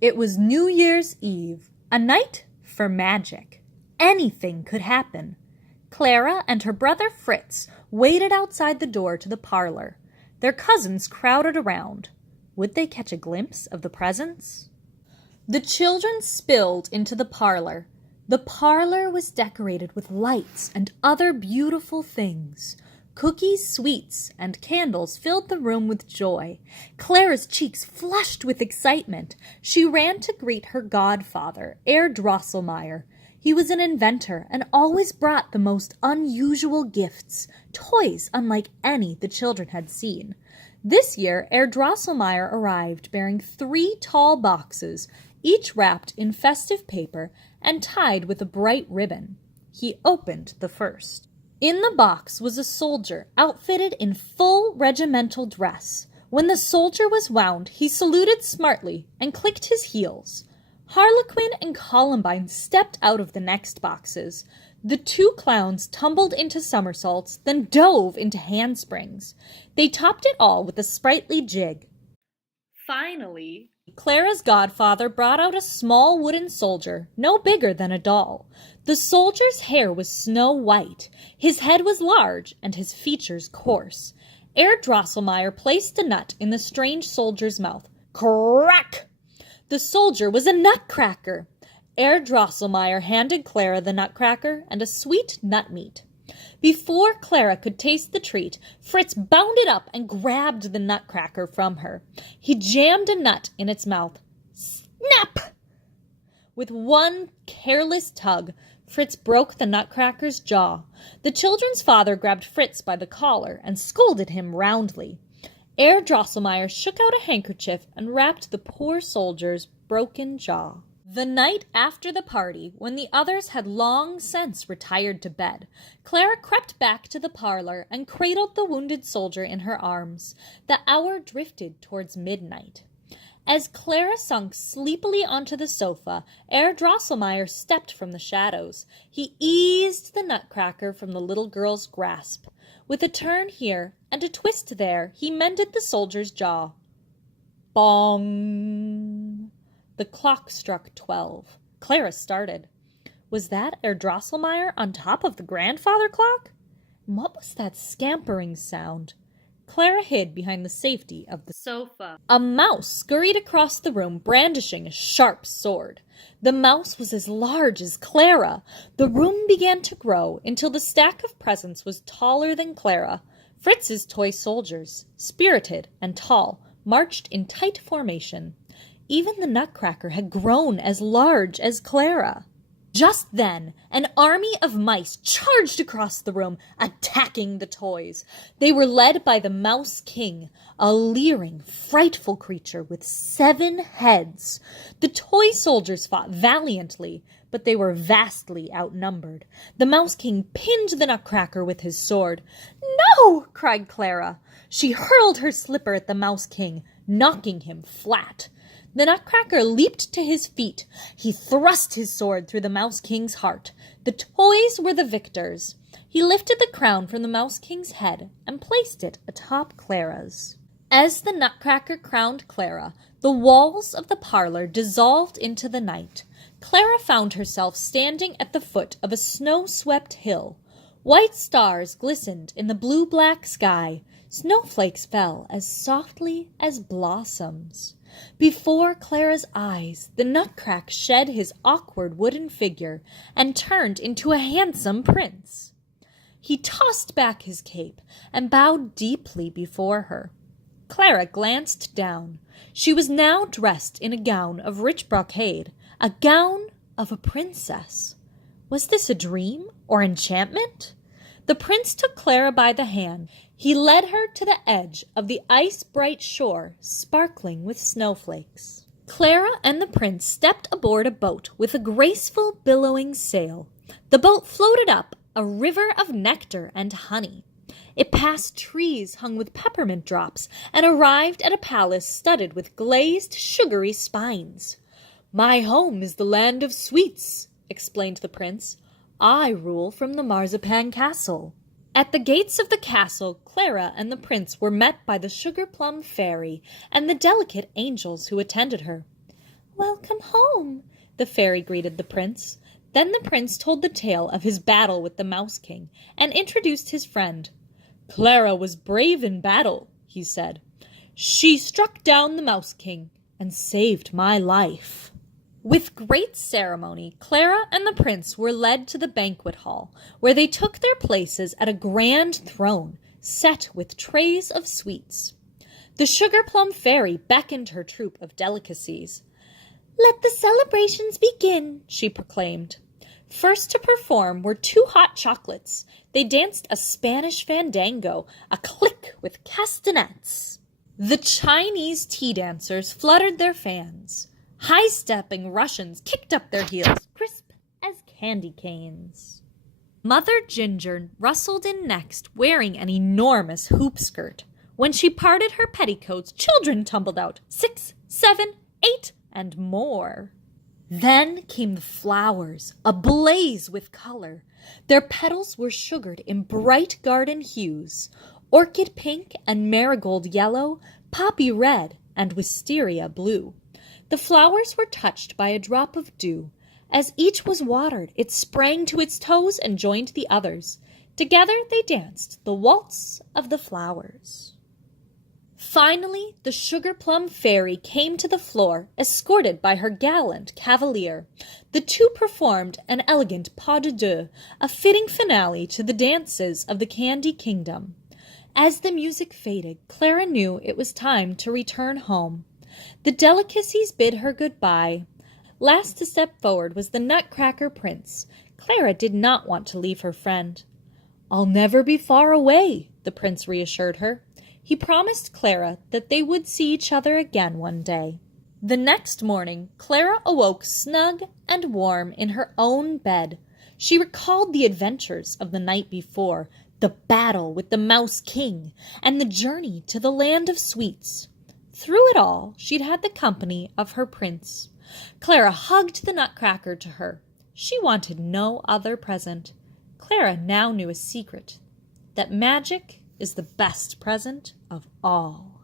It was New Year's Eve, a night for magic. Anything could happen. Clara and her brother Fritz waited outside the door to the parlor. Their cousins crowded around. Would they catch a glimpse of the presents? The children spilled into the parlor. The parlor was decorated with lights and other beautiful things. Cookies, sweets, and candles filled the room with joy. Clara's cheeks flushed with excitement. She ran to greet her godfather, Herr Drosselmeyer. He was an inventor and always brought the most unusual gifts, toys unlike any the children had seen. This year, Herr Drosselmeyer arrived bearing 3 tall boxes, each wrapped in festive paper and tied with a bright ribbon. He opened the first. In the box was a soldier outfitted in full regimental dress. When the soldier was wound, he saluted smartly and clicked his heels. Harlequin and Columbine stepped out of the next boxes. The 2 clowns tumbled into somersaults, then dove into handsprings. They topped it all with a sprightly jig. Finally, Clara's godfather brought out a small wooden soldier, no bigger than a doll. The soldier's hair was snow white, his head was large, and his features coarse. Herr Drosselmeyer placed a nut in the strange soldier's mouth. Crack! The soldier was a nutcracker. Herr Drosselmeyer handed Clara the nutcracker and a sweet nut meat. Before Clara could taste the treat, Fritz bounded up and grabbed the nutcracker from her. He jammed a nut in its mouth. Snap! With one careless tug, Fritz broke the nutcracker's jaw. The children's father grabbed Fritz by the collar and scolded him roundly. Herr Drosselmeyer shook out a handkerchief and wrapped the poor soldier's broken jaw. The night after the party, when the others had long since retired to bed, Clara crept back to the parlor and cradled the wounded soldier in her arms. The hour drifted towards midnight. As Clara sunk sleepily onto the sofa, Herr Drosselmeyer stepped from the shadows. He eased the nutcracker from the little girl's grasp. With a turn here and a twist there, he mended the soldier's jaw. Bong! The clock struck 12. Clara started. Was that Herr Drosselmeyer on top of the grandfather clock? What was that scampering sound? Clara hid behind the safety of the sofa. A mouse scurried across the room, brandishing a sharp sword. The mouse was as large as Clara. The room began to grow until the stack of presents was taller than Clara. Fritz's toy soldiers, spirited and tall, marched in tight formation. Even the nutcracker had grown as large as Clara. Just then, an army of mice charged across the room, attacking the toys. They were led by the Mouse King, a leering, frightful creature with 7 heads. The toy soldiers fought valiantly, but they were vastly outnumbered. The Mouse King pinned the nutcracker with his sword. "No!" cried Clara. She hurled her slipper at the Mouse King, knocking him flat. The nutcracker leaped to his feet. He thrust his sword through the Mouse King's heart. The toys were the victors. He lifted the crown from the Mouse King's head and placed it atop Clara's. As the nutcracker crowned Clara, the walls of the parlor dissolved into the night. Clara found herself standing at the foot of a snow-swept hill. White stars glistened in the blue-black sky. Snowflakes fell as softly as blossoms. Before Clara's eyes, the nutcracker shed his awkward wooden figure and turned into a handsome prince. He tossed back his cape and bowed deeply before her. Clara glanced down. She was now dressed in a gown of rich brocade, a gown of a princess. Was this a dream or enchantment? The prince took Clara by the hand. He led her to the edge of the ice-bright shore, sparkling with snowflakes. Clara and the prince stepped aboard a boat with a graceful, billowing sail. The boat floated up a river of nectar and honey. It passed trees hung with peppermint drops and arrived at a palace studded with glazed, sugary spines. "My home is the land of sweets," explained the prince. "I rule from the marzipan castle." At the gates of the castle, Clara and the prince were met by the sugar-plum fairy and the delicate angels who attended her. "Welcome home," the fairy greeted the prince. Then the prince told the tale of his battle with the Mouse King and introduced his friend. "Clara was brave in battle," he said. "She struck down the Mouse King and saved my life." With great ceremony, Clara and the prince were led to the banquet hall, where they took their places at a grand throne set with trays of sweets. The sugar-plum fairy beckoned her troop of delicacies. "Let the celebrations begin," she proclaimed. First to perform were 2 hot chocolates. They danced a Spanish fandango, a click with castanets. The Chinese tea dancers fluttered their fans. High-stepping Russians kicked up their heels, crisp as candy canes. Mother Ginger rustled in next, wearing an enormous hoop skirt. When she parted her petticoats, children tumbled out, 6, 7, 8, and more. Then came the flowers, ablaze with color. Their petals were sugared in bright garden hues, orchid pink and marigold yellow, poppy red, and wisteria blue. The flowers were touched by a drop of dew. As each was watered, it sprang to its toes and joined the others. Together they danced the waltz of the flowers. Finally, the sugar-plum fairy came to the floor, escorted by her gallant cavalier. The 2 performed an elegant pas de deux, a fitting finale to the dances of the Candy Kingdom. As the music faded, Clara knew it was time to return home. The delicacies bid her goodbye. Last to step forward was the Nutcracker prince. Clara did not want to leave her friend. "I'll never be far away," the prince reassured her. He promised Clara that they would see each other again one day. The next morning, Clara awoke snug and warm in her own bed. She recalled the adventures of the night before, the battle with the Mouse King, and the journey to the land of sweets. Through it all, she'd had the company of her prince. Clara hugged the Nutcracker to her. She wanted no other present. Clara now knew a secret, that magic is the best present of all.